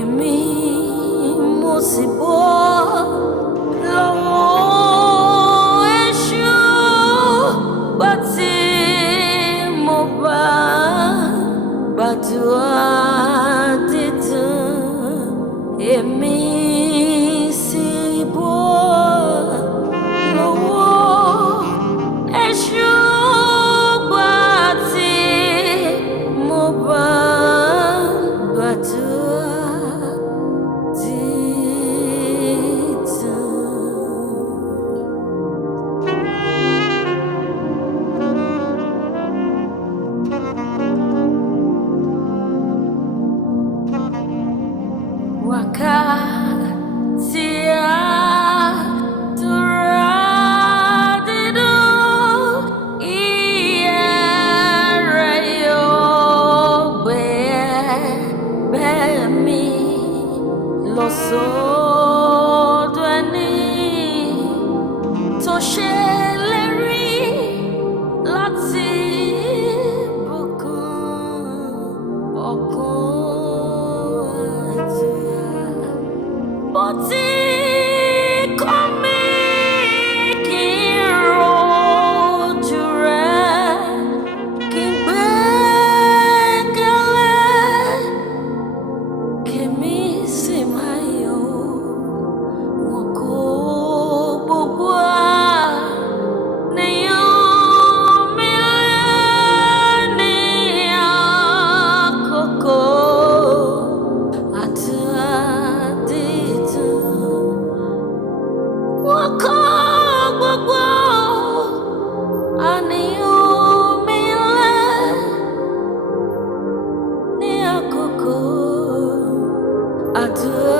èmi mo sì bọ́ lọ́wọ́ èṣù gbà tí mo bá gbàdúrà dídùn èmi sì bọ́ lọ́wọ́ èṣù gbà tí mo bá gbàdúrà wakati aduradidu iyere yogbe bemi lọ sọ́dọ̀ ẹni tó ṣèlérí láti bùkún ọkàn àti bó ti kọ́ mi kí n rojú rẹ̀ kí n gbẹ́kẹ̀lé kèmí sì máa yọ̀ wọn kó gbogbo àníyàn mi ní àkókò àti àdìtún wọn kó gbogbo àníyàn mi ní àkókò àdúrà.